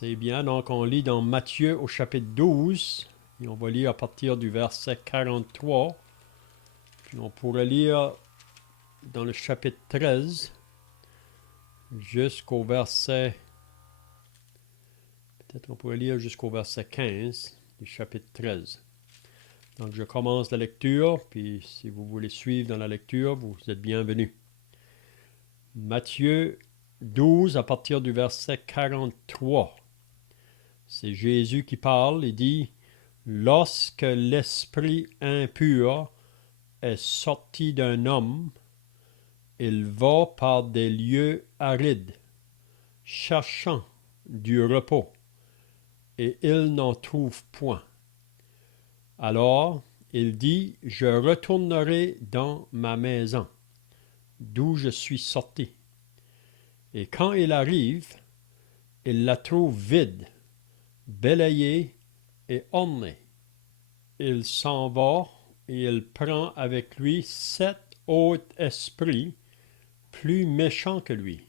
C'est bien, donc on lit dans Matthieu au chapitre 12, et on va lire à partir du verset 43, puis on pourrait lire dans le chapitre 13 jusqu'au verset, peut-être on pourrait lire jusqu'au verset 15 du chapitre 13. Donc je commence la lecture, puis si vous voulez suivre dans la lecture, vous êtes bienvenus. Matthieu 12 à partir du verset 43. C'est Jésus qui parle et dit: Lorsque l'esprit impur est sorti d'un homme, il va par des lieux arides, cherchant du repos, et il n'en trouve point. Alors il dit: Je retournerai dans ma maison, d'où je suis sorti. Et quand il arrive, il la trouve vide, balayée et ornée. Il s'en va et il prend avec lui 7 autres esprits plus méchants que lui.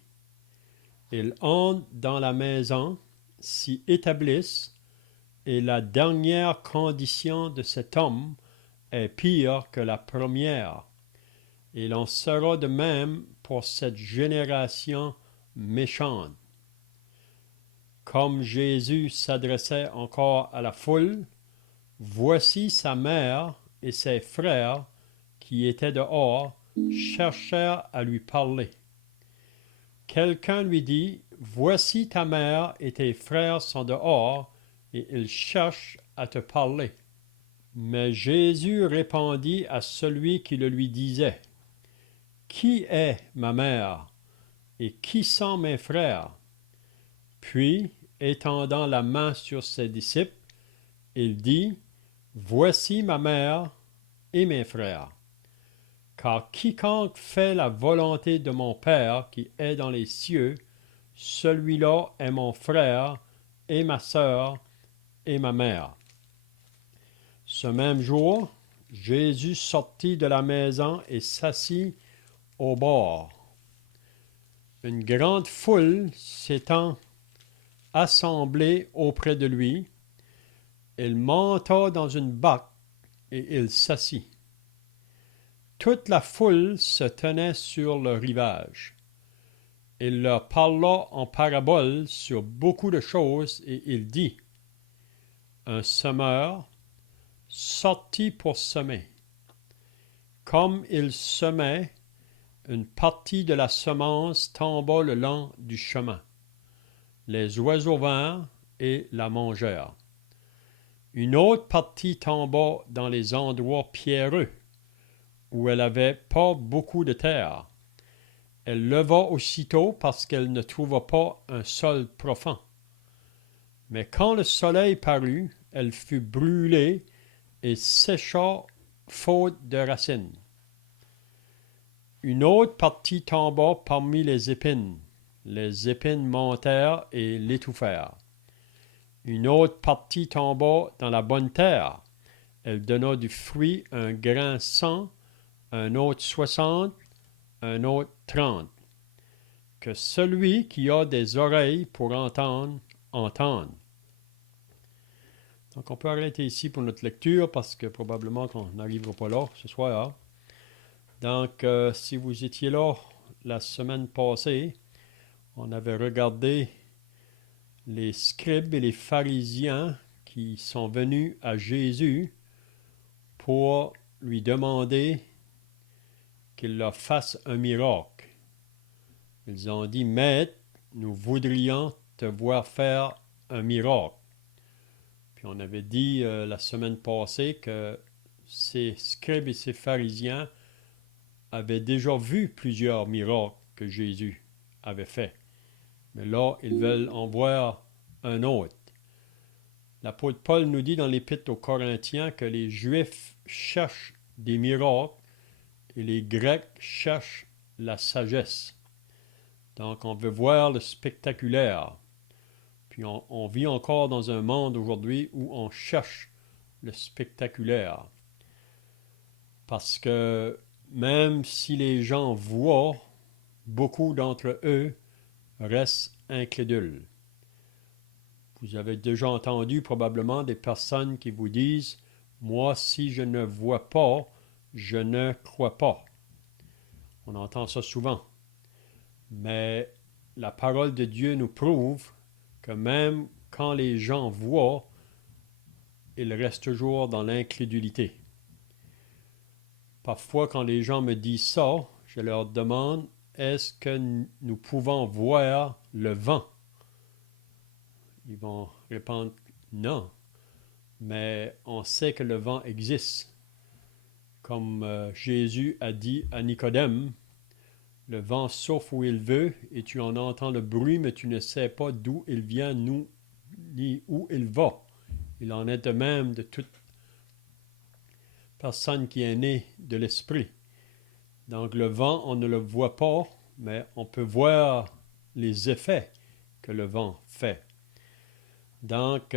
Ils entrent dans la maison, s'y établissent, et la dernière condition de cet homme est pire que la première. Il en sera de même pour cette génération méchante. Comme Jésus s'adressait encore à la foule, voici sa mère et ses frères qui étaient dehors cherchèrent à lui parler. Quelqu'un lui dit: Voici ta mère et tes frères sont dehors et ils cherchent à te parler. Mais Jésus répondit à celui qui le lui disait: Qui est ma mère et qui sont mes frères? Puis, étendant la main sur ses disciples, il dit: Voici ma mère et mes frères. Car quiconque fait la volonté de mon Père qui est dans les cieux, celui-là est mon frère et ma sœur et ma mère. Ce même jour, Jésus sortit de la maison et s'assit au bord. Une grande foule s'étant assemblée auprès de lui, il monta dans une barque et il s'assit. Toute la foule se tenait sur le rivage. Il leur parla en parabole sur beaucoup de choses et il dit: Un semeur sortit pour semer. Comme il semait, une partie de la semence tomba le long du chemin. Les oiseaux vinrent et la mangèrent. Une autre partie tomba dans les endroits pierreux, où elle n'avait pas beaucoup de terre. Elle leva aussitôt parce qu'elle ne trouva pas un sol profond. Mais quand le soleil parut, elle fut brûlée et sécha faute de racines. Une autre partie tomba parmi les épines. Les épines montèrent et l'étouffèrent. Une autre partie tomba dans la bonne terre. Elle donna du fruit, un grain 100, un autre 60, un autre 30. Que celui qui a des oreilles pour entendre, entende. Donc on peut arrêter ici pour notre lecture parce que probablement qu'on n'arrivera pas là ce soir. Donc si vous étiez là la semaine passée, on avait regardé les scribes et les pharisiens qui sont venus à Jésus pour lui demander qu'il leur fasse un miracle. Ils ont dit: Maître, nous voudrions te voir faire un miracle. Puis on avait dit la semaine passée que ces scribes et ces pharisiens avaient déjà vu plusieurs miracles que Jésus avait faits. Mais là, ils veulent en voir un autre. L'apôtre Paul nous dit dans l'Épître aux Corinthiens que les Juifs cherchent des miracles et les Grecs cherchent la sagesse. Donc, on veut voir le spectaculaire. Puis, on vit encore dans un monde aujourd'hui où on cherche le spectaculaire. Parce que même si les gens voient, beaucoup d'entre eux restent incrédules. Vous avez déjà entendu probablement des personnes qui vous disent « Moi, si je ne vois pas, je ne crois pas. » On entend ça souvent. Mais la parole de Dieu nous prouve que même quand les gens voient, ils restent toujours dans l'incrédulité. Parfois, quand les gens me disent ça, je leur demande, est-ce que nous pouvons voir le vent? Ils vont répondre, non, mais on sait que le vent existe. Comme Jésus a dit à Nicodème, le vent souffle où il veut et tu en entends le bruit, mais tu ne sais pas d'où il vient ni où il va. Il en est de même de toute personne qui est née de l'esprit. Donc le vent, on ne le voit pas, mais on peut voir les effets que le vent fait. Donc,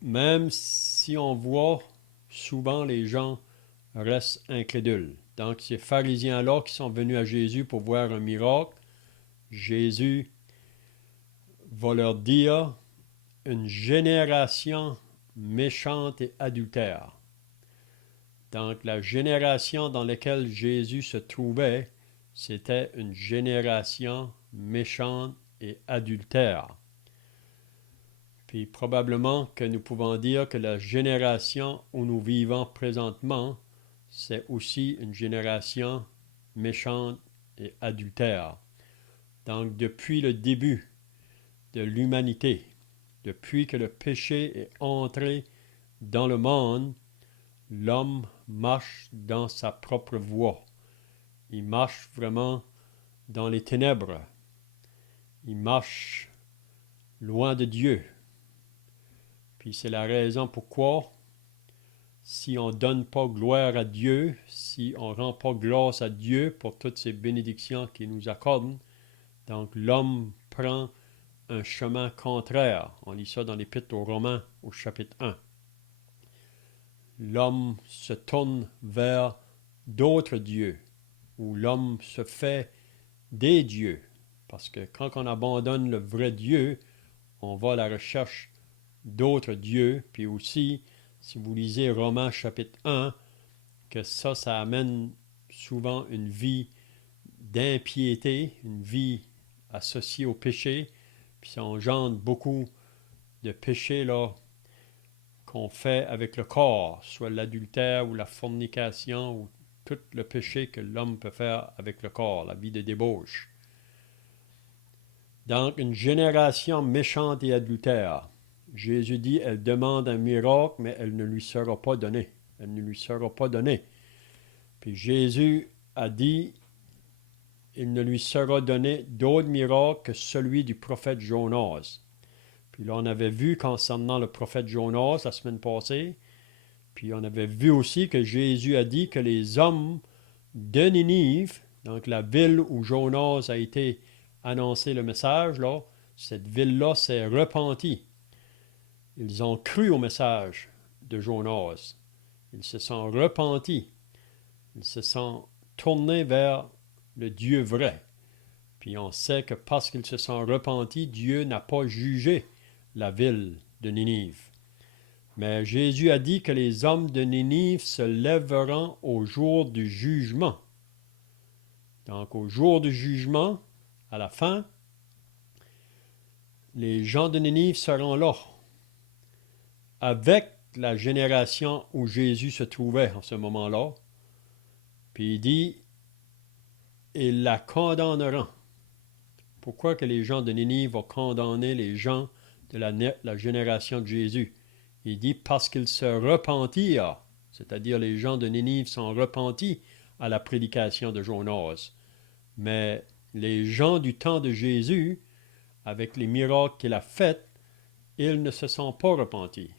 même si on voit, souvent les gens restent incrédules. Donc, ces pharisiens-là qui sont venus à Jésus pour voir un miracle, Jésus va leur dire une génération méchante et adultère. Donc, la génération dans laquelle Jésus se trouvait, c'était une génération méchante et adultère. Puis probablement que nous pouvons dire que la génération où nous vivons présentement, c'est aussi une génération méchante et adultère. Donc, depuis le début de l'humanité, depuis que le péché est entré dans le monde, l'homme marche dans sa propre voie. Il marche vraiment dans les ténèbres. Il marche loin de Dieu. Puis c'est la raison pourquoi, si on ne donne pas gloire à Dieu, si on ne rend pas grâce à Dieu pour toutes ces bénédictions qu'il nous accorde, donc l'homme prend un chemin contraire. On lit ça dans l'Épître aux Romains au chapitre 1. L'homme se tourne vers d'autres dieux, où l'homme se fait des dieux. Parce que quand on abandonne le vrai Dieu, on va à la recherche d'autres dieux. Puis aussi, si vous lisez Romains chapitre 1, que ça amène souvent une vie d'impiété, une vie associée au péché. Puis ça engendre beaucoup de péchés là, qu'on fait avec le corps, soit l'adultère ou la fornication ou tout le péché que l'homme peut faire avec le corps, la vie de débauche. Donc, une génération méchante et adultère. Jésus dit, elle demande un miracle, mais elle ne lui sera pas donnée. Elle ne lui sera pas donnée. Puis Jésus a dit, il ne lui sera donné d'autre miracle que celui du prophète Jonas. Puis là, on avait vu concernant le prophète Jonas la semaine passée, puis on avait vu aussi que Jésus a dit que les hommes de Ninive, donc la ville où Jonas a été annoncé le message, là, cette ville-là s'est repentie. Ils ont cru au message de Jonas. Ils se sont repentis. Ils se sont tournés vers le Dieu vrai. Puis on sait que parce qu'ils se sont repentis, Dieu n'a pas jugé la ville de Ninive. Mais Jésus a dit que les hommes de Ninive se lèveront au jour du jugement. Donc au jour du jugement, à la fin, les gens de Ninive seront là, avec la génération où Jésus se trouvait en ce moment-là. Puis il dit, ils la condamneront. Pourquoi que les gens de Ninive vont condamner les gens de la génération de Jésus? Il dit parce qu'ils se repentirent, c'est-à-dire les gens de Ninive sont repentis à la prédication de Jonas. Mais les gens du temps de Jésus, avec les miracles qu'il a faits, ils ne se sont pas repentis.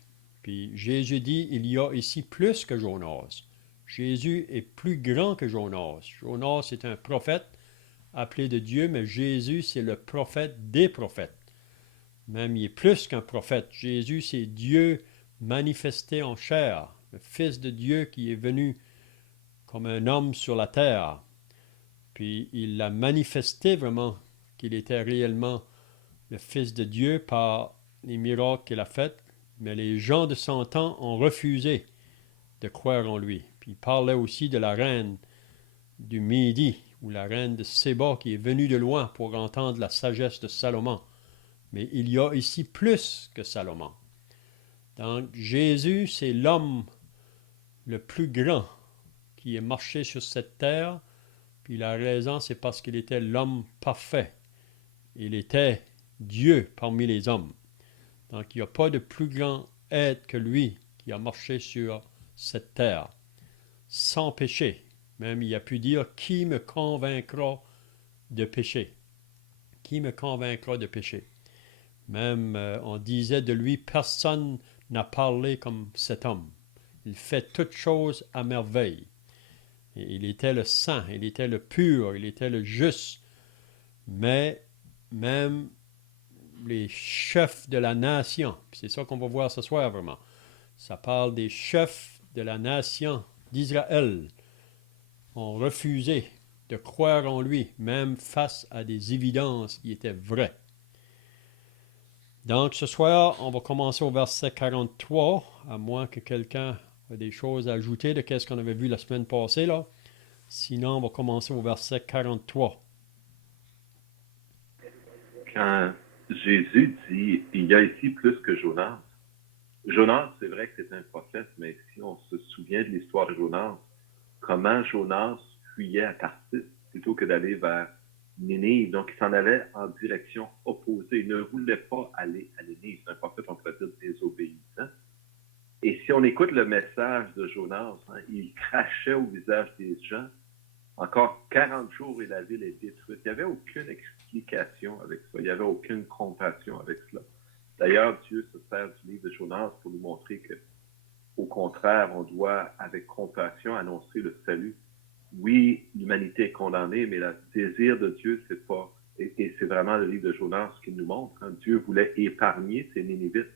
Puis Jésus dit, il y a ici plus que Jonas. Jésus est plus grand que Jonas. Jonas est un prophète appelé de Dieu, mais Jésus, c'est le prophète des prophètes. Même il est plus qu'un prophète. Jésus, c'est Dieu manifesté en chair, le Fils de Dieu qui est venu comme un homme sur la terre. Puis il a manifesté vraiment qu'il était réellement le Fils de Dieu par les miracles qu'il a faits, mais les gens de son temps ont refusé de croire en lui. Puis il parlait aussi de la reine du Midi, ou la reine de Séba, qui est venue de loin pour entendre la sagesse de Salomon. Mais il y a ici plus que Salomon. Donc Jésus, c'est l'homme le plus grand qui est marché sur cette terre, puis la raison, c'est parce qu'il était l'homme parfait. Il était Dieu parmi les hommes. Donc il n'y a pas de plus grand être que lui qui a marché sur cette terre, sans péché. Même il a pu dire, qui me convaincra de péché? Qui me convaincra de péché? Même on disait de lui, personne n'a parlé comme cet homme. Il fait toutes choses à merveille. Et il était le saint, il était le pur, il était le juste. Mais même les chefs de la nation, c'est ça qu'on va voir ce soir vraiment, ça parle des chefs de la nation d'Israël, ont refusé de croire en lui, même face à des évidences qui étaient vraies. Donc ce soir, on va commencer au verset 43, à moins que quelqu'un ait des choses à ajouter de ce qu'on avait vu la semaine passée là. Sinon, on va commencer au verset 43. Quand Jésus dit « Il y a ici plus que Jonas », Jonas, c'est vrai que c'est un prophète, mais si on se souvient de l'histoire de Jonas, comment Jonas fuyait à Tarsis plutôt que d'aller vers Ninive. Donc, il s'en allait en direction opposée. Il ne voulait pas aller à Ninive. C'est un prophète, on pourrait dire, désobéissant. Et si on écoute le message de Jonas, il crachait au visage des gens. Encore 40 jours et la ville est détruite. Il n'y avait aucune explication avec ça. Il n'y avait aucune compassion avec cela. D'ailleurs, Dieu se sert du livre de Jonas pour nous montrer que, au contraire, on doit, avec compassion, annoncer le salut. Oui, l'humanité est condamnée, mais le désir de Dieu, c'est pas... Et c'est vraiment le livre de Jonas qui nous montre. Dieu voulait épargner ces Nénivites.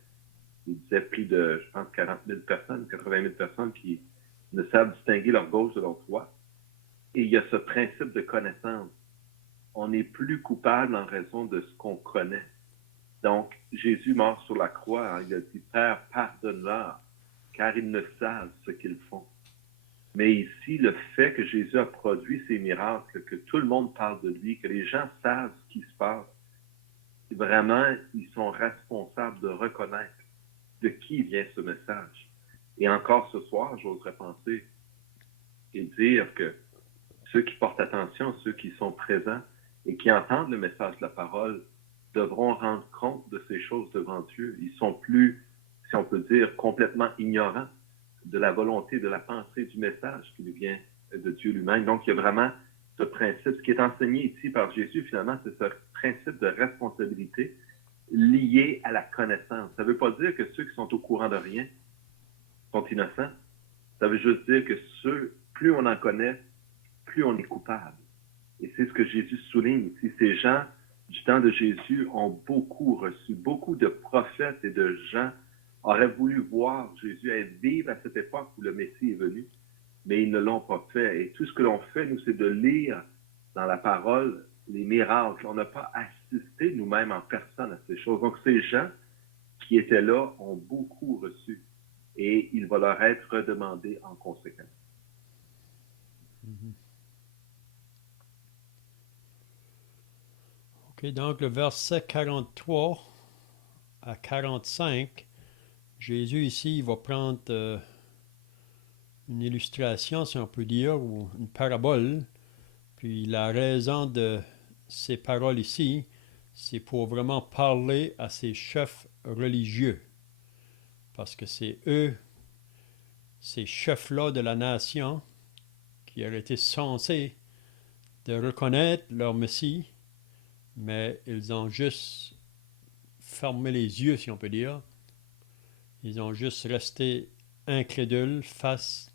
Il disait plus de, je pense, 40 000 personnes, 80 000 personnes qui ne savent distinguer leur gauche de leur droite. Et il y a ce principe de connaissance. On n'est plus coupable en raison de ce qu'on connaît. Donc, Jésus mort sur la croix, il a dit, « Père, pardonne-leur, car ils ne savent ce qu'ils font. » Mais ici, le fait que Jésus a produit ces miracles, que tout le monde parle de lui, que les gens savent ce qui se passe, vraiment, ils sont responsables de reconnaître de qui vient ce message. Et encore ce soir, j'oserais penser et dire que ceux qui portent attention, ceux qui sont présents et qui entendent le message de la parole, devront rendre compte de ces choses devant Dieu. Ils sont plus, si on peut dire, complètement ignorants de la volonté, de la pensée du message qui nous vient de Dieu lui-même. Donc, il y a vraiment ce principe, ce qui est enseigné ici par Jésus, finalement, c'est ce principe de responsabilité lié à la connaissance. Ça ne veut pas dire que ceux qui sont au courant de rien sont innocents. Ça veut juste dire que plus on en connaît, plus on est coupable. Et c'est ce que Jésus souligne ici. Ces gens du temps de Jésus ont beaucoup reçu. Beaucoup de prophètes et de gens auraient voulu voir Jésus vivre à cette époque où le Messie est venu, mais ils ne l'ont pas fait. Et tout ce que l'on fait, nous, c'est de lire dans la parole les miracles. On n'a pas assisté nous-mêmes en personne à ces choses. Donc, ces gens qui étaient là ont beaucoup reçu. Et il va leur être redemandé en conséquence. OK, donc le verset 43 à 45, Jésus ici, il va prendre une illustration, si on peut dire, ou une parabole. Puis la raison de ces paroles ici, c'est pour vraiment parler à ces chefs religieux. Parce que c'est eux, ces chefs-là de la nation, qui auraient été censés de reconnaître leur Messie, mais ils ont juste fermé les yeux, si on peut dire. Ils ont juste resté incrédules face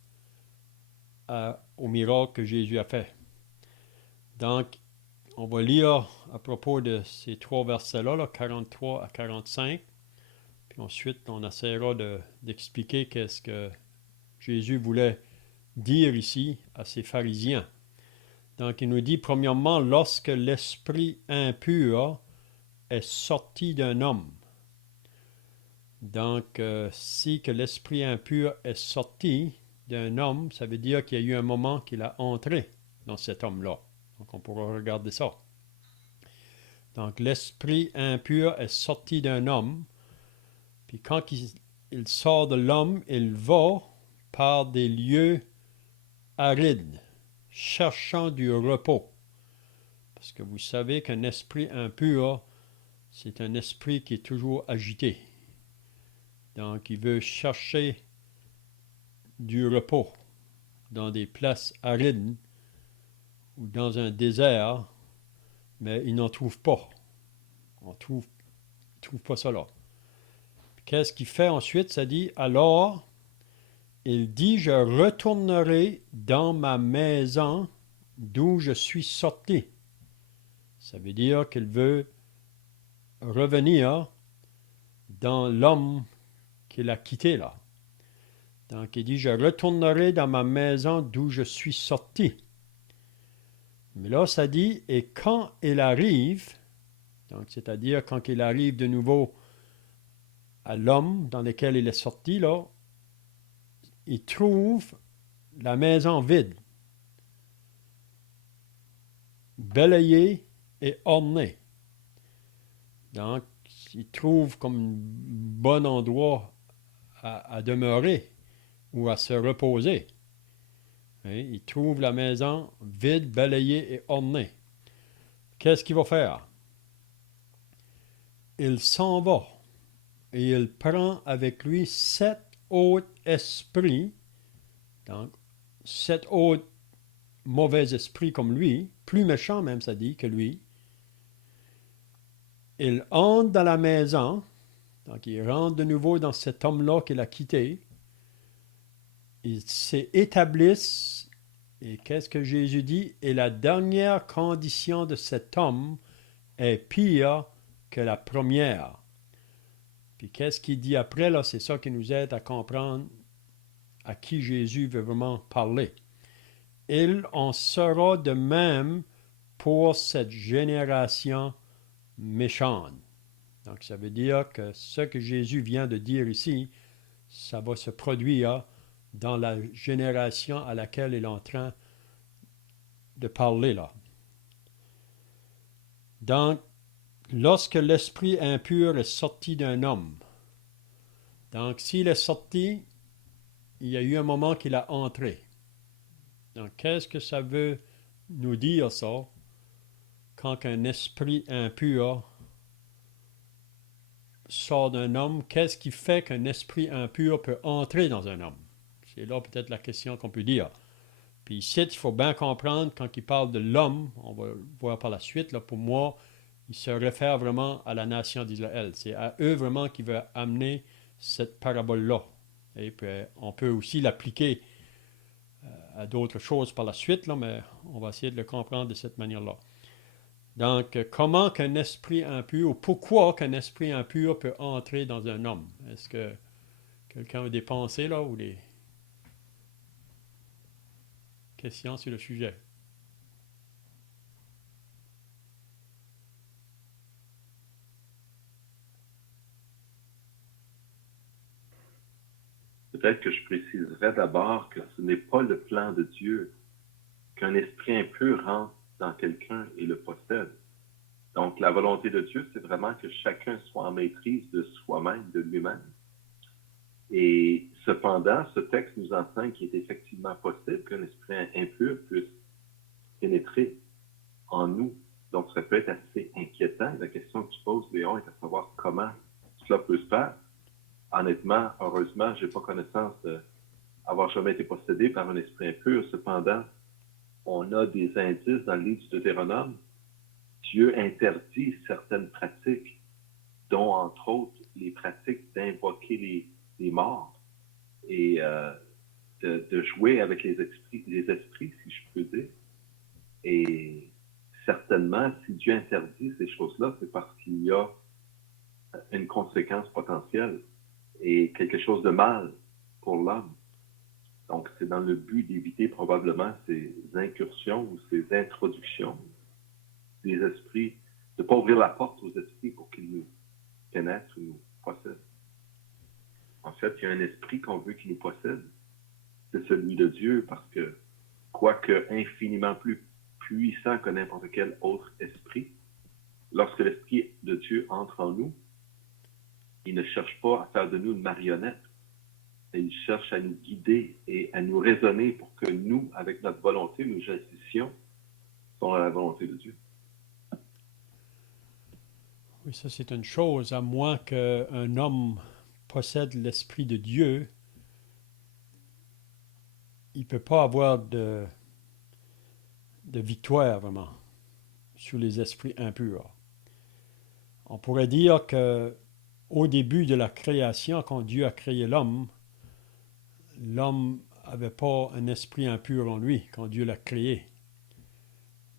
au miracle que Jésus a fait. Donc, on va lire à propos de ces trois versets-là, 43 à 45, puis ensuite on essaiera d'expliquer qu'est-ce que Jésus voulait dire ici à ces pharisiens. Donc, il nous dit, premièrement, lorsque l'esprit impur est sorti d'un homme, Donc, si que l'esprit impur est sorti d'un homme, ça veut dire qu'il y a eu un moment qu'il a entré dans cet homme-là. Donc, on pourra regarder ça. Donc, l'esprit impur est sorti d'un homme, puis quand il sort de l'homme, il va par des lieux arides, cherchant du repos. Parce que vous savez qu'un esprit impur, c'est un esprit qui est toujours agité. Donc, il veut chercher du repos dans des places arides ou dans un désert, mais il n'en trouve pas. On ne trouve pas ça là. Qu'est-ce qu'il fait ensuite? Ça dit, alors, il dit, je retournerai dans ma maison d'où je suis sorti. Ça veut dire qu'il veut revenir dans l'homme qu'il a quitté là. Donc il dit, je retournerai dans ma maison d'où je suis sorti. Mais là, ça dit, et quand il arrive, donc c'est-à-dire quand il arrive de nouveau à l'homme dans lequel il est sorti, là, il trouve la maison vide, balayée et ornée. Donc, il trouve comme un bon endroit à demeurer ou à se reposer. Et il trouve la maison vide, balayée et ornée. Qu'est-ce qu'il va faire? Il s'en va et il prend avec lui 7 autres esprits, donc 7 autres mauvais esprits comme lui, plus méchants même, ça dit, que lui. Il entre dans la maison, donc il rentre de nouveau dans cet homme-là qu'il a quitté. Ils s'établissent, et qu'est-ce que Jésus dit? Et la dernière condition de cet homme est pire que la première. Puis qu'est-ce qu'il dit après, là? C'est ça qui nous aide à comprendre à qui Jésus veut vraiment parler. Il en sera de même pour cette génération méchante. Donc, ça veut dire que ce que Jésus vient de dire ici, ça va se produire dans la génération à laquelle il est en train de parler là. Donc, lorsque l'esprit impur est sorti d'un homme, donc s'il est sorti, il y a eu un moment qu'il a entré. Donc, qu'est-ce que ça veut nous dire ça, quand un esprit impur sort d'un homme? Qu'est-ce qui fait qu'un esprit impur peut entrer dans un homme? C'est là peut-être la question qu'on peut dire. Puis ici, il faut bien comprendre, quand il parle de l'homme, on va le voir par la suite, là, pour moi, il se réfère vraiment à la nation d'Israël. C'est à eux vraiment qu'il veut amener cette parabole-là. Et puis, on peut aussi l'appliquer à d'autres choses par la suite, là, mais on va essayer de le comprendre de cette manière-là. Donc, comment qu'un esprit impur, ou pourquoi qu'un esprit impur peut entrer dans un homme? Est-ce que quelqu'un a des pensées là, ou des questions sur le sujet? Peut-être que je préciserais d'abord que ce n'est pas le plan de Dieu qu'un esprit impur rentre dans quelqu'un et le possède. Donc, la volonté de Dieu, c'est vraiment que chacun soit en maîtrise de soi-même, de lui-même. Et cependant, ce texte nous enseigne qu'il est effectivement possible qu'un esprit impur puisse pénétrer en nous. Donc, ça peut être assez inquiétant. La question que tu poses, Léon, est à savoir comment cela peut se faire. Honnêtement, heureusement, je n'ai pas connaissance d'avoir jamais été possédé par un esprit impur. Cependant, on a des indices dans le livre du Deutéronome. Dieu interdit certaines pratiques, dont entre autres les pratiques d'invoquer les morts et de jouer avec les esprits, si je peux dire. Et certainement, si Dieu interdit ces choses-là, c'est parce qu'il y a une conséquence potentielle et quelque chose de mal pour l'homme. Donc, c'est dans le but d'éviter probablement ces incursions ou ces introductions des esprits, de ne pas ouvrir la porte aux esprits pour qu'ils nous pénètrent ou nous possèdent. fait, il y a un esprit qu'on veut qui nous possède. C'est celui de Dieu, parce que, quoique infiniment plus puissant que n'importe quel autre esprit, lorsque l'Esprit de Dieu entre en nous, il ne cherche pas à faire de nous une marionnette. Il cherche à nous guider et à nous raisonner pour que nous, avec notre volonté, nous agissions selon la volonté de Dieu. Oui, ça c'est une chose, à moins qu'un homme possède l'Esprit de Dieu, il ne peut pas avoir de victoire vraiment sur les esprits impurs. On pourrait dire que au début de la création, quand Dieu a créé l'homme n'avait pas un esprit impur en lui quand Dieu l'a créé.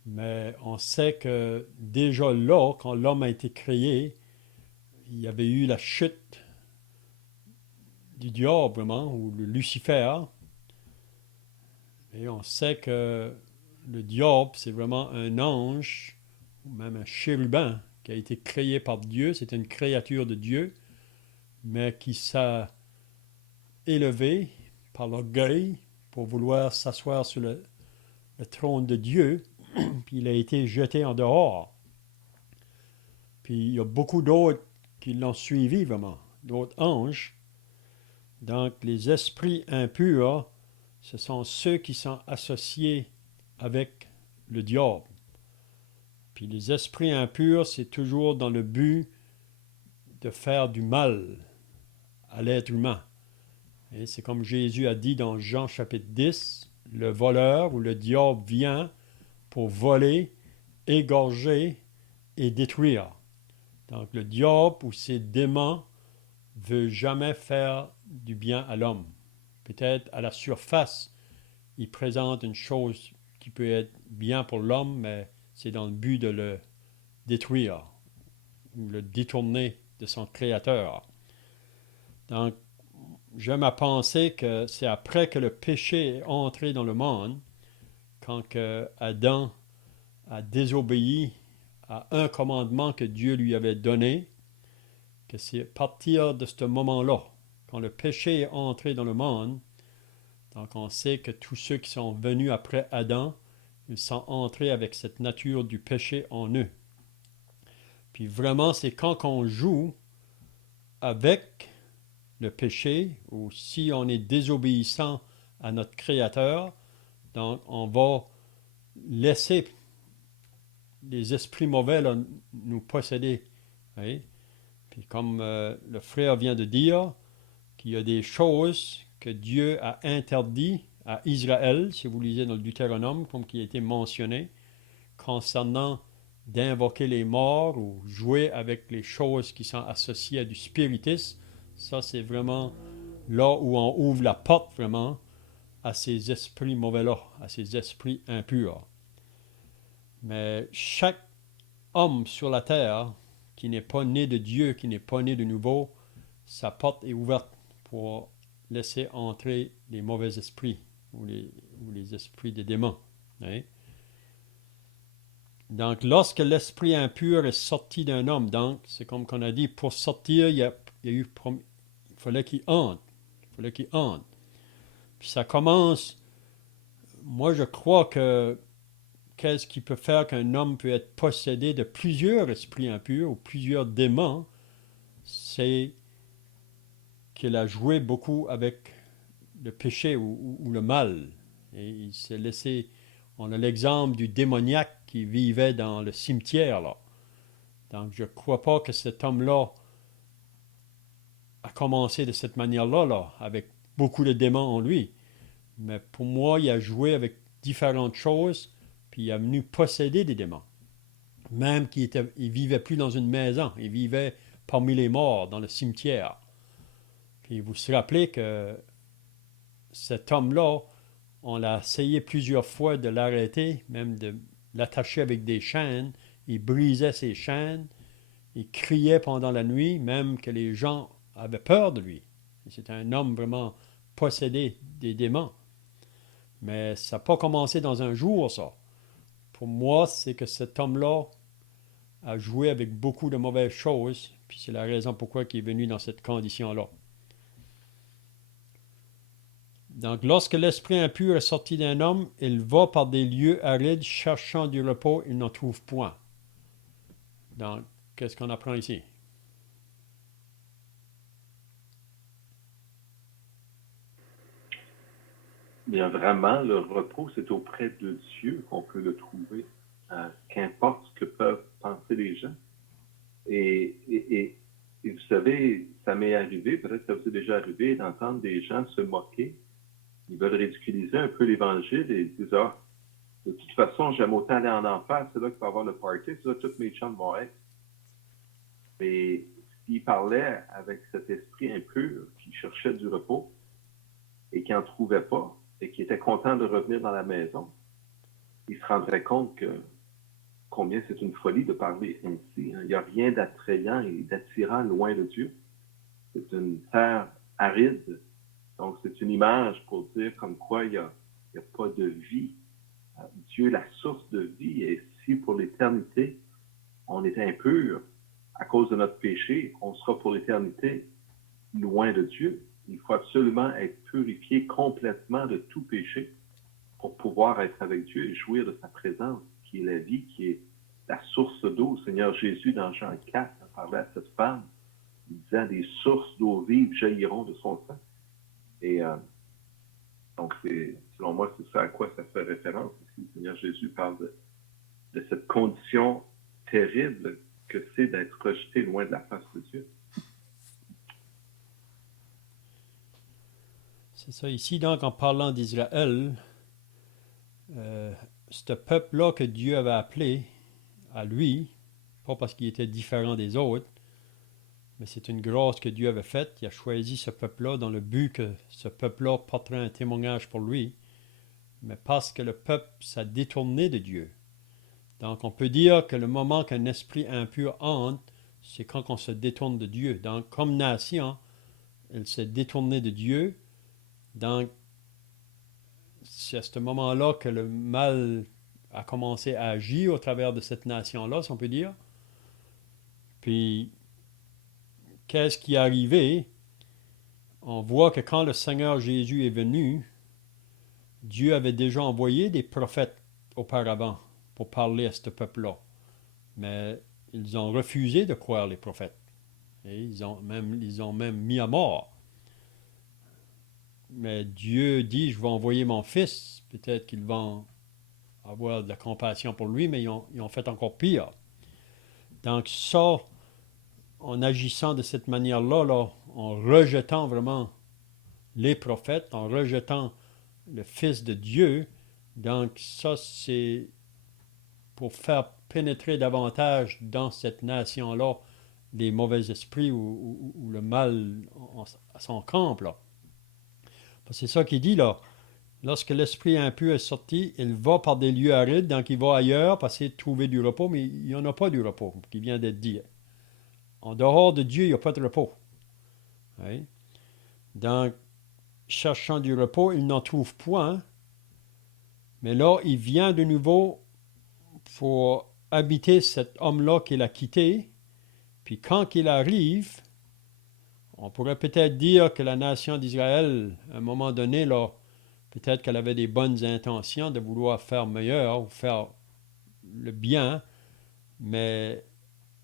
Mais on sait que déjà là, quand l'homme a été créé, il y avait eu la chute du diable, vraiment, ou de Lucifer. Et on sait que le diable, c'est vraiment un ange, ou même un chérubin, qui a été créé par Dieu. C'est une créature de Dieu, mais qui s'est élevé par l'orgueil pour vouloir s'asseoir sur le trône de Dieu, puis il a été jeté en dehors. Puis il y a beaucoup d'autres qui l'ont suivi vraiment, d'autres anges. Donc les esprits impurs, ce sont ceux qui sont associés avec le diable. Puis les esprits impurs, c'est toujours dans le but de faire du mal à l'être humain. Et c'est comme Jésus a dit dans Jean chapitre 10, le voleur ou le diable vient pour voler, égorger et détruire. Donc le diable ou ses démons ne veut jamais faire du bien à l'homme. Peut-être à la surface, il présente une chose qui peut être bien pour l'homme, mais c'est dans le but de le détruire ou le détourner de son créateur. Donc, j'aime à penser que c'est après que le péché est entré dans le monde, quand Adam a désobéi à un commandement que Dieu lui avait donné, que c'est à partir de ce moment-là, quand le péché est entré dans le monde, donc on sait que tous ceux qui sont venus après Adam, ils sont entrés avec cette nature du péché en eux. Puis vraiment, c'est quand on joue avec le péché, ou si on est désobéissant à notre Créateur, donc on va laisser les esprits mauvais là, nous posséder. Oui? Puis comme le frère vient de dire, qu'il y a des choses que Dieu a interdites à Israël, si vous lisez dans le Deutéronome, comme qui a été mentionné, concernant d'invoquer les morts ou jouer avec les choses qui sont associées à du spiritisme. Ça, c'est vraiment là où on ouvre la porte vraiment à ces esprits mauvais-là, à ces esprits impurs. Mais chaque homme sur la terre qui n'est pas né de Dieu, qui n'est pas né de nouveau, sa porte est ouverte pour laisser entrer les mauvais esprits ou les esprits des démons. Hein? Donc, lorsque l'esprit impur est sorti d'un homme, donc, c'est comme qu'on a dit, pour sortir, il fallait qu'il entre. Il fallait qu'il entre. Puis ça commence, moi je crois que qu'est-ce qui peut faire qu'un homme peut être possédé de plusieurs esprits impurs ou plusieurs démons, c'est qu'il a joué beaucoup avec le péché ou le mal. Et il s'est laissé... On a l'exemple du démoniaque qui vivait dans le cimetière, là. Donc, je ne crois pas que cet homme-là a commencé de cette manière-là, là, avec beaucoup de démons en lui. Mais pour moi, il a joué avec différentes choses, puis il a venu posséder des démons. Même qu'il ne vivait plus dans une maison, il vivait parmi les morts, dans le cimetière. Puis vous vous rappelez que cet homme-là, on l'a essayé plusieurs fois de l'arrêter, même de l'attacher avec des chaînes. Il brisait ses chaînes, il criait pendant la nuit, même que les gens avaient peur de lui. C'était un homme vraiment possédé des démons. Mais ça n'a pas commencé dans un jour, ça. Pour moi, c'est que cet homme-là a joué avec beaucoup de mauvaises choses, puis c'est la raison pourquoi il est venu dans cette condition-là. Donc, lorsque l'esprit impur est sorti d'un homme, il va par des lieux arides cherchant du repos, il n'en trouve point. Donc, qu'est-ce qu'on apprend ici? Bien, vraiment, le repos, c'est auprès de Dieu qu'on peut le trouver, qu'importe ce que peuvent penser les gens. Et vous savez, ça m'est arrivé, peut-être que ça vous est déjà arrivé, d'entendre des gens se moquer. Ils veulent ridiculiser un peu l'Évangile et ils disent, ah, de toute façon, j'aime autant aller en enfer, c'est là qu'il va y avoir le party, c'est là que tous mes chums vont être. Mais s'ils parlaient avec cet esprit impur qui cherchait du repos et qui n'en trouvait pas et qui était content de revenir dans la maison, il se rendrait compte que combien c'est une folie de parler ainsi. Il n'y a rien d'attrayant et d'attirant loin de Dieu. C'est une terre aride. Donc, c'est une image pour dire comme quoi il n'y a pas de vie. Dieu, la source de vie, et si pour l'éternité, on est impur à cause de notre péché, on sera pour l'éternité loin de Dieu. Il faut absolument être purifié complètement de tout péché pour pouvoir être avec Dieu et jouir de sa présence, qui est la vie, qui est la source d'eau. Seigneur Jésus, dans Jean 4, parlait à cette femme, il disait, des sources d'eau vive jailliront de son sang. Et donc, selon moi, c'est ça à quoi ça fait référence ici. Seigneur Jésus parle de cette condition terrible que c'est d'être rejeté loin de la face de Dieu. C'est ça. Ici, donc, en parlant d'Israël, ce peuple-là que Dieu avait appelé à lui, pas parce qu'il était différent des autres, mais c'est une grâce que Dieu avait faite. Il a choisi ce peuple-là dans le but que ce peuple-là porterait un témoignage pour lui, mais parce que le peuple s'est détourné de Dieu. Donc, on peut dire que le moment qu'un esprit impur entre, c'est quand on se détourne de Dieu. Donc, comme nation, elle s'est détournée de Dieu. Donc, c'est à ce moment-là que le mal a commencé à agir au travers de cette nation-là, si on peut dire. Puis, qu'est-ce qui est arrivé? On voit que quand le Seigneur Jésus est venu, Dieu avait déjà envoyé des prophètes auparavant pour parler à ce peuple-là. Mais ils ont refusé de croire les prophètes. Et ils ont même mis à mort. Mais Dieu dit, je vais envoyer mon fils. Peut-être qu'ils vont avoir de la compassion pour lui, mais ils ont fait encore pire. Donc ça, en agissant de cette manière-là, là, en rejetant vraiment les prophètes, en rejetant le Fils de Dieu, donc ça, c'est pour faire pénétrer davantage dans cette nation-là les mauvais esprits ou le mal à son camp, là. C'est ça qu'il dit, là. Lorsque l'esprit impur est sorti, il va par des lieux arides, donc il va ailleurs pour essayer de trouver du repos, mais il n'y en a pas du repos, qui vient d'être dit. En dehors de Dieu, il n'y a pas de repos. Oui? Donc, cherchant du repos, il n'en trouve point. Mais là, il vient de nouveau pour habiter cet homme-là qu'il a quitté. Puis quand il arrive, on pourrait peut-être dire que la nation d'Israël, à un moment donné, là, peut-être qu'elle avait des bonnes intentions de vouloir faire meilleur ou faire le bien, mais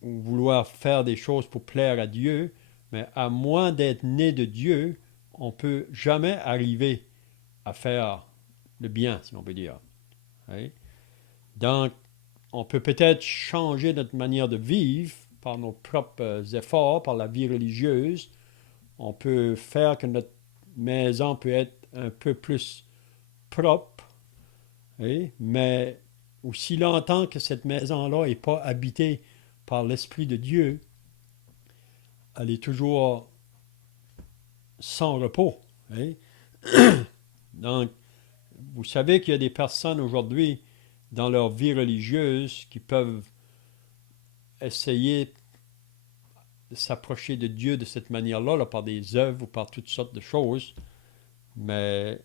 ou vouloir faire des choses pour plaire à Dieu, mais à moins d'être né de Dieu, on ne peut jamais arriver à faire le bien, si on peut dire. Oui? Donc, on peut peut-être changer notre manière de vivre par nos propres efforts, par la vie religieuse. On peut faire que notre maison peut être un peu plus propre, oui? Mais aussi longtemps que cette maison-là n'est pas habitée par l'Esprit de Dieu, elle est toujours sans repos. Oui? Donc, vous savez qu'il y a des personnes aujourd'hui dans leur vie religieuse qui peuvent essayer de s'approcher de Dieu de cette manière-là, là, par des œuvres ou par toutes sortes de choses, mais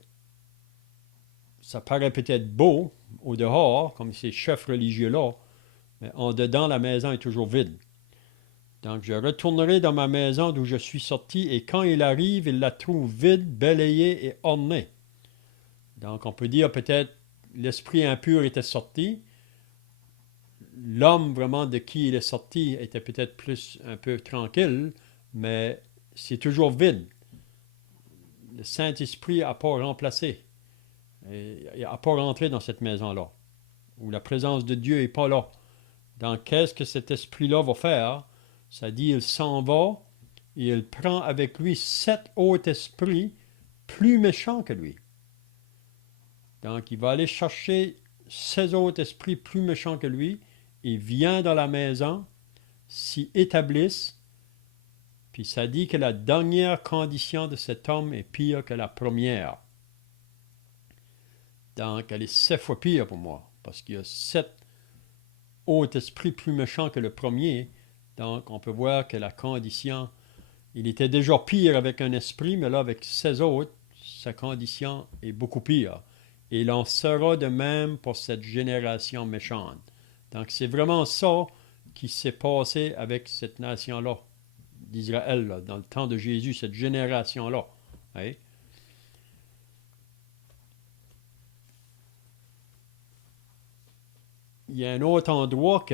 ça paraît peut-être beau au dehors, comme ces chefs religieux-là, mais en dedans, la maison est toujours vide. Donc, je retournerai dans ma maison d'où je suis sorti, et quand il arrive, il la trouve vide, balayée et ornée. Donc, on peut dire peut-être l'esprit impur était sorti. L'homme vraiment de qui il est sorti était peut-être plus un peu tranquille, mais c'est toujours vide. Le Saint-Esprit n'a pas remplacé. Il n'a pas rentré dans cette maison-là, où la présence de Dieu n'est pas là. Donc, qu'est-ce que cet esprit-là va faire? Ça dit, il s'en va et il prend avec lui 7 autres esprits plus méchants que lui. Donc, il va aller chercher 16 autres esprits plus méchants que lui. Il vient dans la maison, s'y établissent, puis ça dit que la dernière condition de cet homme est pire que la première. Donc, elle est 7 fois pire pour moi, parce qu'il y a 7 autres esprits plus méchants que le premier. Donc, on peut voir que la condition, il était déjà pire avec un esprit, mais là, avec 16 autres, sa condition est beaucoup pire. Et il en sera de même pour cette génération méchante. Donc, c'est vraiment ça qui s'est passé avec cette nation-là, d'Israël, là, dans le temps de Jésus, cette génération-là. Hein? Il y a un autre endroit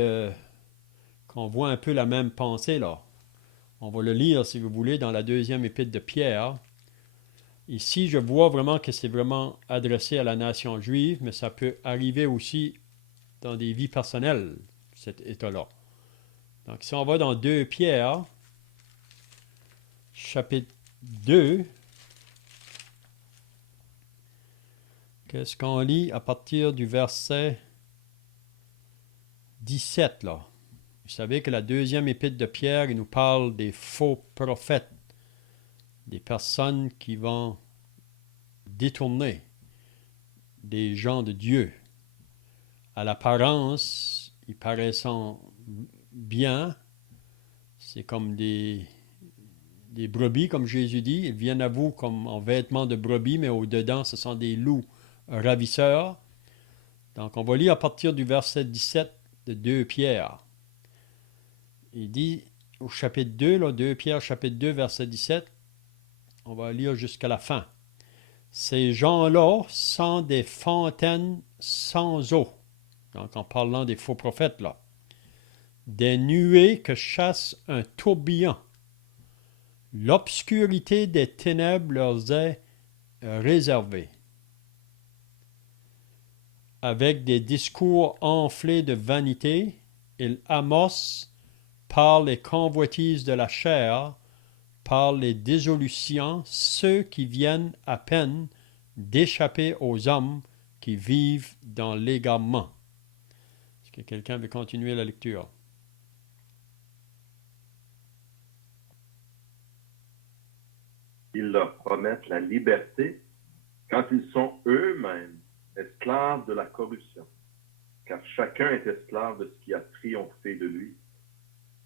qu'on voit un peu la même pensée, là. On va le lire, si vous voulez, dans la deuxième épître de Pierre. Ici, je vois vraiment que c'est vraiment adressé à la nation juive, mais ça peut arriver aussi dans des vies personnelles, cet état-là. Donc, si on va dans 2 Pierre, chapitre 2, qu'est-ce qu'on lit à partir du verset 17, là? Vous savez que la deuxième épître de Pierre, il nous parle des faux prophètes, des personnes qui vont détourner des gens de Dieu. À l'apparence, ils paraissent bien. C'est comme des brebis, comme Jésus dit. Ils viennent à vous comme en vêtements de brebis, mais au-dedans, ce sont des loups ravisseurs. Donc, on va lire à partir du verset 17 de 2 Pierre. Il dit au chapitre 2, là, 2 Pierre, chapitre 2, verset 17, on va lire jusqu'à la fin. Ces gens-là sont des fontaines sans eau. Donc, en parlant des faux prophètes, là. Des nuées que chasse un tourbillon. L'obscurité des ténèbres leur est réservée. Avec des discours enflés de vanité, ils amossent par les convoitises de la chair, par les dissolutions, ceux qui viennent à peine d'échapper aux hommes qui vivent dans l'égarement. Est-ce que quelqu'un veut continuer la lecture? Ils leur promettent la liberté quand ils sont eux-mêmes esclaves de la corruption, car chacun est esclave de ce qui a triomphé de lui.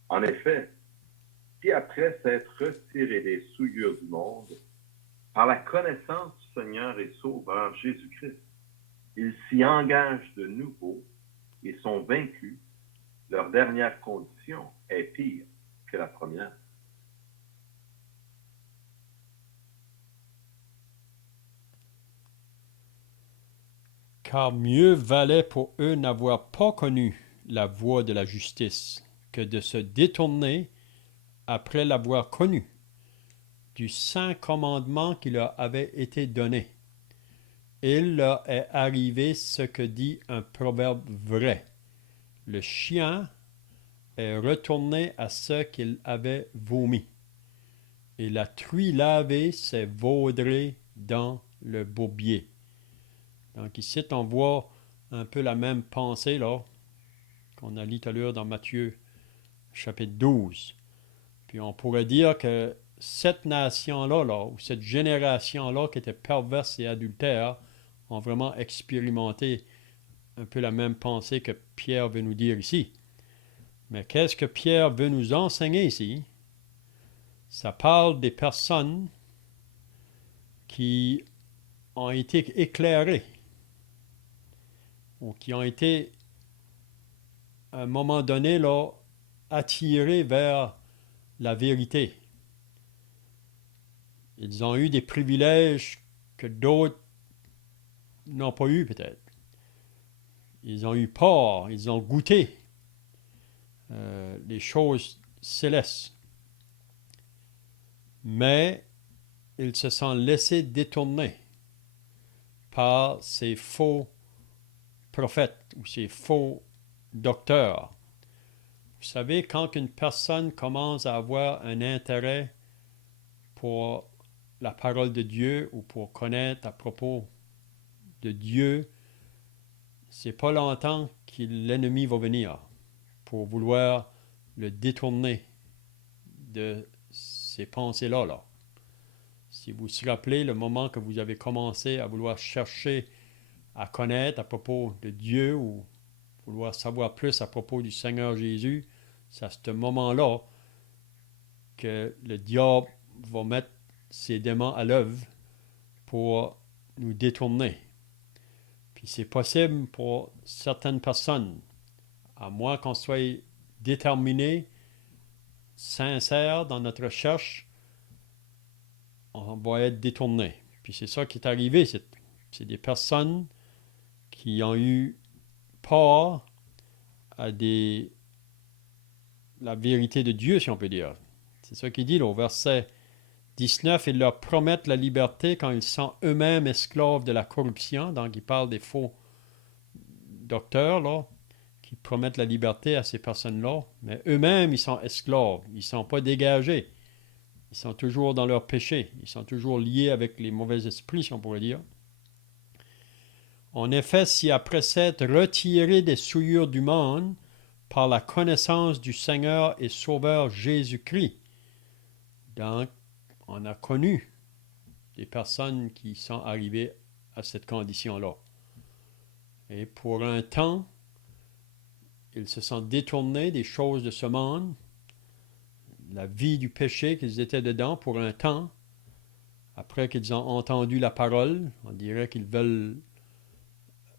En effet, si après s'être retiré des souillures du monde, par la connaissance du Seigneur et Sauveur Jésus-Christ, ils s'y engagent de nouveau et sont vaincus, leur dernière condition est pire que la première. Car mieux valait pour eux n'avoir pas connu la voie de la justice que de se détourner après l'avoir connu du saint commandement qui leur avait été donné. Il leur est arrivé ce que dit un proverbe vrai. Le chien est retourné à ce qu'il avait vomi, et la truie lavée s'est vaudrée dans le bourbier. Donc ici, on voit un peu la même pensée là qu'on a lu tout à l'heure dans Matthieu chapitre 12. Puis on pourrait dire que cette nation-là, là, ou cette génération-là qui était perverse et adultère, ont vraiment expérimenté un peu la même pensée que Pierre veut nous dire ici. Mais qu'est-ce que Pierre veut nous enseigner ici? Ça parle des personnes qui ont été éclairées ou qui ont été, à un moment donné, là, attirées vers la vérité. Ils ont eu des privilèges que d'autres n'ont pas eu peut-être. Ils ont eu peur, ils ont goûté les choses célestes. Mais ils se sont laissés détourner par ces faux prophètes ou ces faux docteurs. Vous savez, quand une personne commence à avoir un intérêt pour la parole de Dieu ou pour connaître à propos de Dieu, c'est pas longtemps que l'ennemi va venir pour vouloir le détourner de ces pensées-là. Là. Si vous vous rappelez, le moment que vous avez commencé à vouloir chercher à connaître à propos de Dieu ou vouloir savoir plus à propos du Seigneur Jésus, c'est à ce moment-là que le diable va mettre ses démons à l'œuvre pour nous détourner. Puis c'est possible pour certaines personnes, à moins qu'on soit déterminé, sincère dans notre recherche, on va être détourné. Puis c'est ça qui est arrivé. C'est des personnes qui ont eu peur à la vérité de Dieu, si on peut dire. C'est ça qu'il dit là, au verset 19, ils leur promettent la liberté quand ils sont eux-mêmes esclaves de la corruption. Donc, il parle des faux docteurs, là, qui promettent la liberté à ces personnes-là. Mais eux-mêmes, ils sont esclaves. Ils ne sont pas dégagés. Ils sont toujours dans leur péché. Ils sont toujours liés avec les mauvais esprits, si on pourrait dire. En effet, si après s'être retirés des souillures du monde par la connaissance du Seigneur et Sauveur Jésus-Christ, donc, on a connu des personnes qui sont arrivées à cette condition-là. Et pour un temps, ils se sont détournés des choses de ce monde, la vie du péché qu'ils étaient dedans pour un temps. Après qu'ils ont entendu la parole, on dirait qu'ils veulent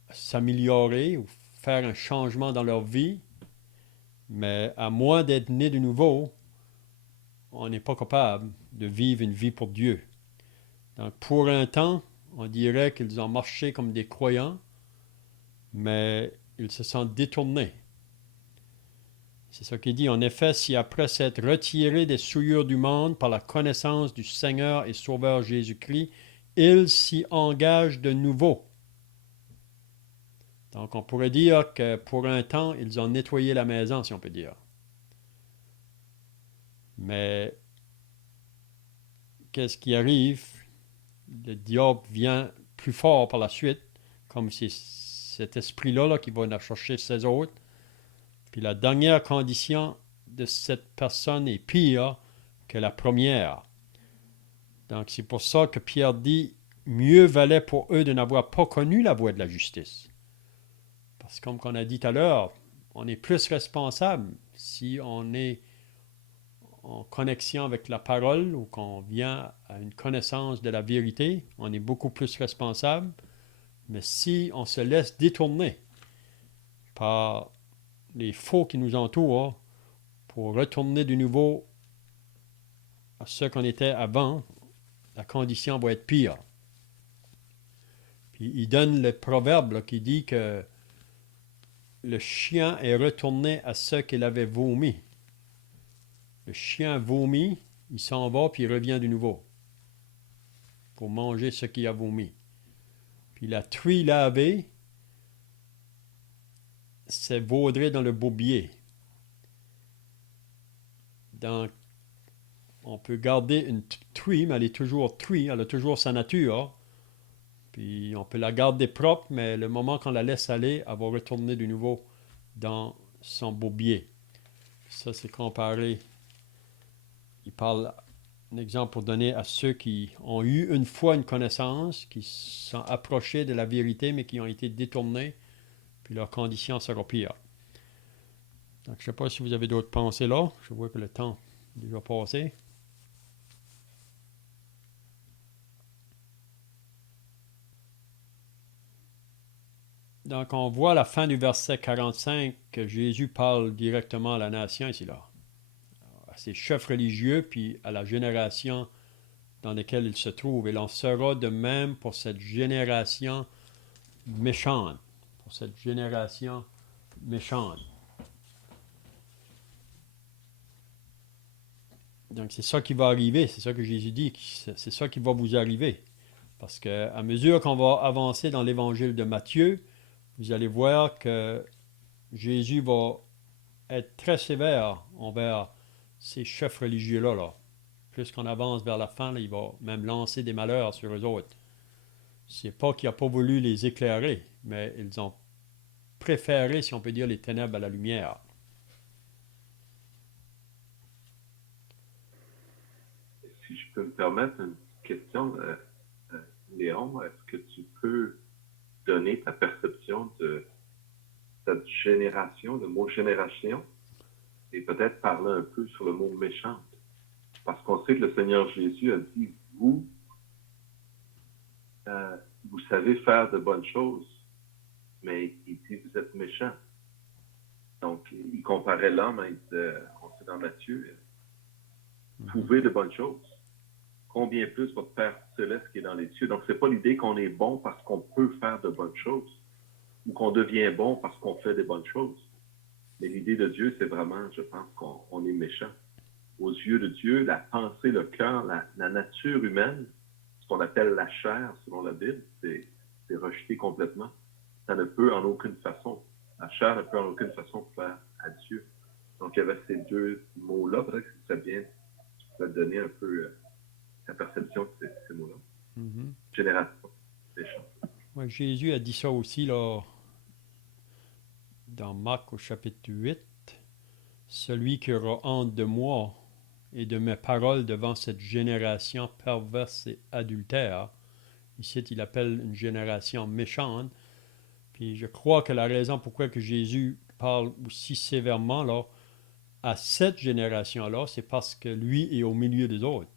s'améliorer ou faire un changement dans leur vie. Mais à moins d'être nés de nouveau, on n'est pas capable de vivre une vie pour Dieu. Donc, pour un temps, on dirait qu'ils ont marché comme des croyants, mais ils se sont détournés. C'est ça qu'il dit. En effet, si après s'être retirés des souillures du monde par la connaissance du Seigneur et Sauveur Jésus-Christ, ils s'y engagent de nouveau. Donc, on pourrait dire que pour un temps, ils ont nettoyé la maison, si on peut dire. Mais qu'est-ce qui arrive? Le diable vient plus fort par la suite, comme c'est cet esprit-là là, qui va aller chercher ses autres. Puis la dernière condition de cette personne est pire que la première. Donc c'est pour ça que Pierre dit, mieux valait pour eux de n'avoir pas connu la voie de la justice. Parce que comme on a dit tout à l'heure, on est plus responsable si on est en connexion avec la parole ou qu'on vient à une connaissance de la vérité, on est beaucoup plus responsable. Mais si on se laisse détourner par les faux qui nous entourent pour retourner de nouveau à ce qu'on était avant, la condition va être pire. Puis il donne le proverbe là, qui dit que le chien est retourné à ce qu'il avait vomi. Le chien vomit, il s'en va, puis il revient de nouveau pour manger ce qu'il a vomi. Puis la truie lavée, c'est vaudré dans le bourbier. Donc, on peut garder une truie, mais elle est toujours truie, elle a toujours sa nature. Puis on peut la garder propre, mais le moment qu'on la laisse aller, elle va retourner de nouveau dans son bourbier. Ça, c'est comparé. Il parle, un exemple pour donner à ceux qui ont eu une fois une connaissance, qui sont approchés de la vérité, mais qui ont été détournés, puis leur condition sera pire. Donc, je ne sais pas si vous avez d'autres pensées là. Je vois que le temps est déjà passé. Donc, on voit à la fin du verset 45 que Jésus parle directement à la nation ici là, à ses chefs religieux, puis à la génération dans laquelle il se trouve. Et l'on sera de même pour cette génération méchante, pour cette génération méchante. Donc c'est ça qui va arriver, c'est ça que Jésus dit, c'est ça qui va vous arriver. Parce qu'à mesure qu'on va avancer dans l'évangile de Matthieu, vous allez voir que Jésus va être très sévère envers ces chefs religieux-là. Là. Plus qu'on avance vers la fin, là, il va même lancer des malheurs sur eux autres. C'est pas qu'il n'a pas voulu les éclairer, mais ils ont préféré, si on peut dire, les ténèbres à la lumière. Si je peux me permettre une petite question, Léon, est-ce que tu peux donner ta perception de cette génération, le mot génération, et peut-être parler un peu sur le mot méchante? Parce qu'on sait que le Seigneur Jésus a dit, vous savez faire de bonnes choses, mais il dit, vous êtes méchants. Donc, il comparait l'homme, on sait dans Matthieu, trouver de bonnes choses. Combien plus votre Père céleste qui est dans les cieux. Donc, c'est pas l'idée qu'on est bon parce qu'on peut faire de bonnes choses ou qu'on devient bon parce qu'on fait des bonnes choses. Mais l'idée de Dieu, c'est vraiment, je pense, qu'on est méchant. Aux yeux de Dieu, la pensée, le cœur, la nature humaine, ce qu'on appelle la chair, selon la Bible, c'est rejeté complètement. Ça ne peut en aucune façon. La chair ne peut en aucune façon plaire à Dieu. Donc, il y avait ces deux mots-là. Peut-être que ça bien va donner un peu la perception de ces mots-là. Mm-hmm. Génération méchante. Ouais, Jésus a dit ça aussi là, dans Marc au chapitre 8. Celui qui aura honte de moi et de mes paroles devant cette génération perverse et adultère. Ici, il appelle une génération méchante. Puis je crois que la raison pourquoi que Jésus parle aussi sévèrement là, à cette génération-là, c'est parce que lui est au milieu des autres.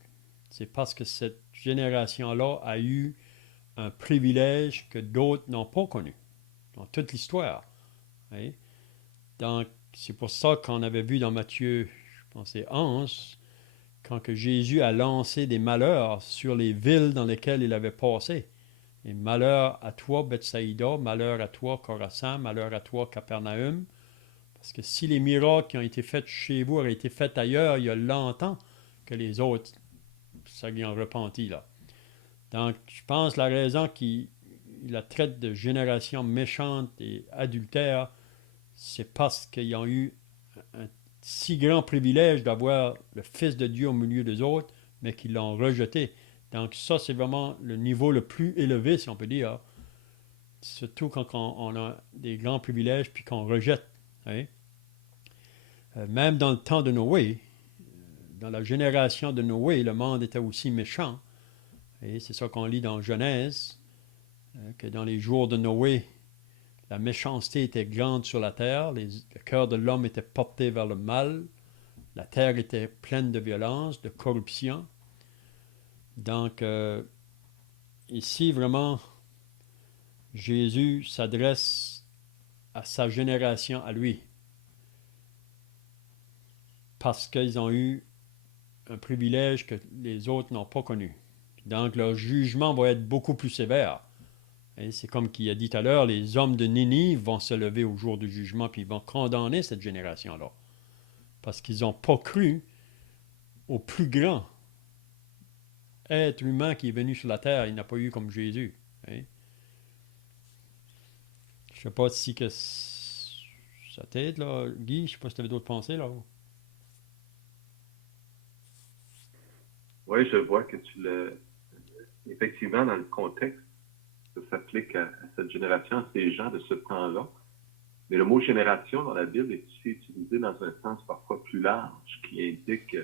C'est parce que cette génération-là a eu un privilège que d'autres n'ont pas connu dans toute l'histoire. Hein? Donc, c'est pour ça qu'on avait vu dans Matthieu, je pense c'est 11, quand que Jésus a lancé des malheurs sur les villes dans lesquelles il avait passé. Et malheur à toi, Bethsaïda, malheur à toi, Chorazin, malheur à toi, Capernaum. Parce que si les miracles qui ont été faits chez vous auraient été faits ailleurs, il y a longtemps que les autres, ça y ont repenti là. Donc, je pense que la raison qu'il la traite de génération méchante et adultère, c'est parce qu'ils ont eu un si grand privilège d'avoir le Fils de Dieu au milieu des autres, mais qu'ils l'ont rejeté. Donc ça, c'est vraiment le niveau le plus élevé, si on peut dire. Surtout quand on a des grands privilèges puis qu'on rejette. Hein? Même dans le temps de Noé, dans la génération de Noé, le monde était aussi méchant. Et c'est ça qu'on lit dans Genèse, que dans les jours de Noé, la méchanceté était grande sur la terre, le cœur de l'homme était porté vers le mal, la terre était pleine de violence, de corruption. Donc, ici, vraiment, Jésus s'adresse à sa génération, à lui, parce qu'ils ont eu un privilège que les autres n'ont pas connu. Donc, leur jugement va être beaucoup plus sévère. Et c'est comme qu'il a dit tout à l'heure, les hommes de Ninive vont se lever au jour du jugement, puis ils vont condamner cette génération-là. Parce qu'ils n'ont pas cru au plus grand être humain qui est venu sur la terre. Il n'a pas eu comme Jésus. Hein? Je ne sais pas si que ça t'aide, là, Guy. Je ne sais pas si tu avais d'autres pensées, là. Oui, je vois que tu l'as. Effectivement, dans le contexte, ça s'applique à cette génération, à ces gens de ce temps-là. Mais le mot génération dans la Bible est aussi utilisé dans un sens parfois plus large, qui indique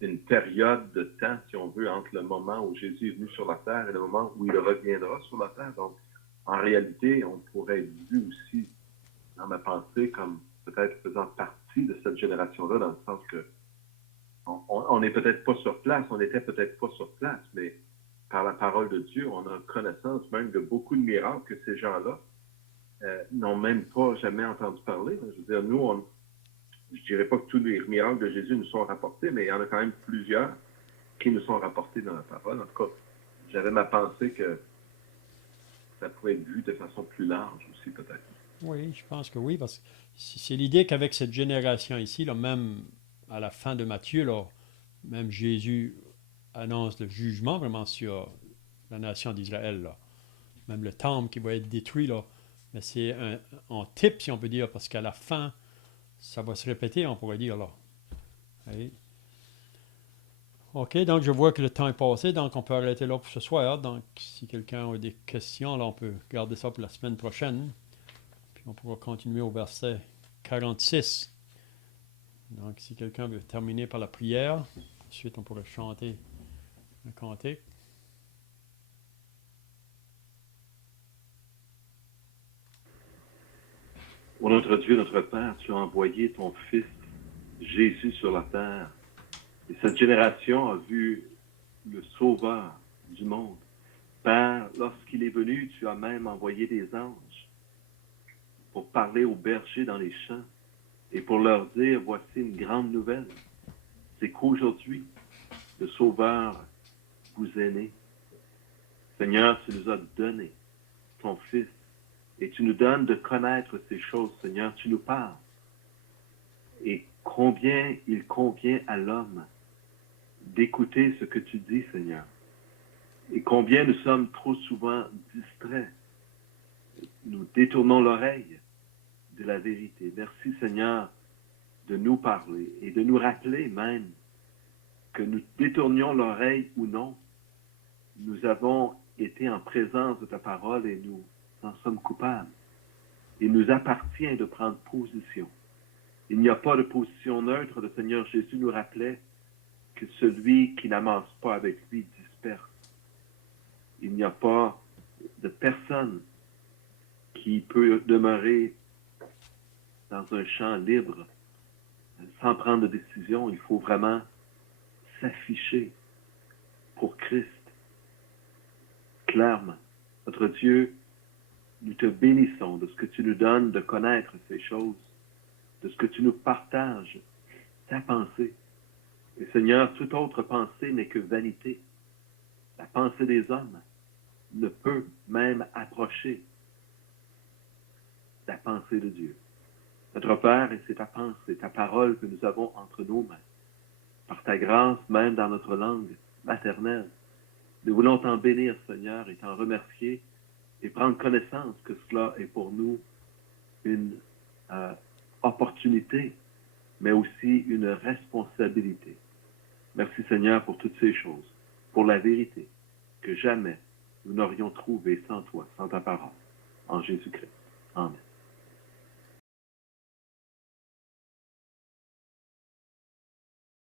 une période de temps, si on veut, entre le moment où Jésus est venu sur la terre et le moment où il reviendra sur la terre. Donc, en réalité, on pourrait être vu aussi, dans ma pensée, comme peut-être faisant partie de cette génération-là, dans le sens que on n'est peut-être pas sur place, on n'était peut-être pas sur place, mais par la parole de Dieu, on a connaissance même de beaucoup de miracles que ces gens-là n'ont même pas jamais entendu parler. Je veux dire, nous, je ne dirais pas que tous les miracles de Jésus nous sont rapportés, mais il y en a quand même plusieurs qui nous sont rapportés dans la parole. En tout cas, j'avais ma pensée que ça pouvait être vu de façon plus large aussi, peut-être. Oui, je pense que oui, parce que c'est l'idée qu'avec cette génération ici, là, même à la fin de Matthieu, là, même Jésus annonce le jugement vraiment sur la nation d'Israël, là. Même le temple qui va être détruit, là. Mais c'est en type, si on peut dire, parce qu'à la fin, ça va se répéter, on pourrait dire, là. Oui. OK, donc je vois que le temps est passé, donc on peut arrêter là pour ce soir. Donc, si quelqu'un a des questions, là, on peut garder ça pour la semaine prochaine. Puis on pourra continuer au verset 46. Donc, si quelqu'un veut terminer par la prière, ensuite on pourrait chanter un cantique. Ô notre Dieu, notre Père, tu as envoyé ton Fils Jésus sur la terre. Et cette génération a vu le Sauveur du monde. Père, lorsqu'il est venu, tu as même envoyé des anges pour parler aux bergers dans les champs et pour leur dire, voici une grande nouvelle, c'est qu'aujourd'hui, le Sauveur vous est né. Seigneur, tu nous as donné ton Fils et tu nous donnes de connaître ces choses, Seigneur, tu nous parles. Et combien il convient à l'homme d'écouter ce que tu dis, Seigneur. Et combien nous sommes trop souvent distraits. Nous détournons l'oreille de la vérité. Merci, Seigneur, de nous parler et de nous rappeler même que nous détournions l'oreille ou non. Nous avons été en présence de ta parole et nous en sommes coupables. Il nous appartient de prendre position. Il n'y a pas de position neutre. Le Seigneur Jésus nous rappelait que celui qui n'amasse pas avec lui disperse. Il n'y a pas de personne qui peut demeurer dans un champ libre sans prendre de décision. Il faut vraiment s'afficher pour Christ, clairement. Notre Dieu, nous te bénissons de ce que tu nous donnes de connaître ces choses, de ce que tu nous partages, ta pensée. Et Seigneur, toute autre pensée n'est que vanité. La pensée des hommes ne peut même approcher la pensée de Dieu. Notre Père, et c'est ta pensée, ta parole que nous avons entre nos mains. Par ta grâce, même dans notre langue maternelle, nous voulons t'en bénir, Seigneur, et t'en remercier et prendre connaissance que cela est pour nous une opportunité, mais aussi une responsabilité. Merci, Seigneur, pour toutes ces choses, pour la vérité que jamais nous n'aurions trouvée sans toi, sans ta parole, en Jésus-Christ.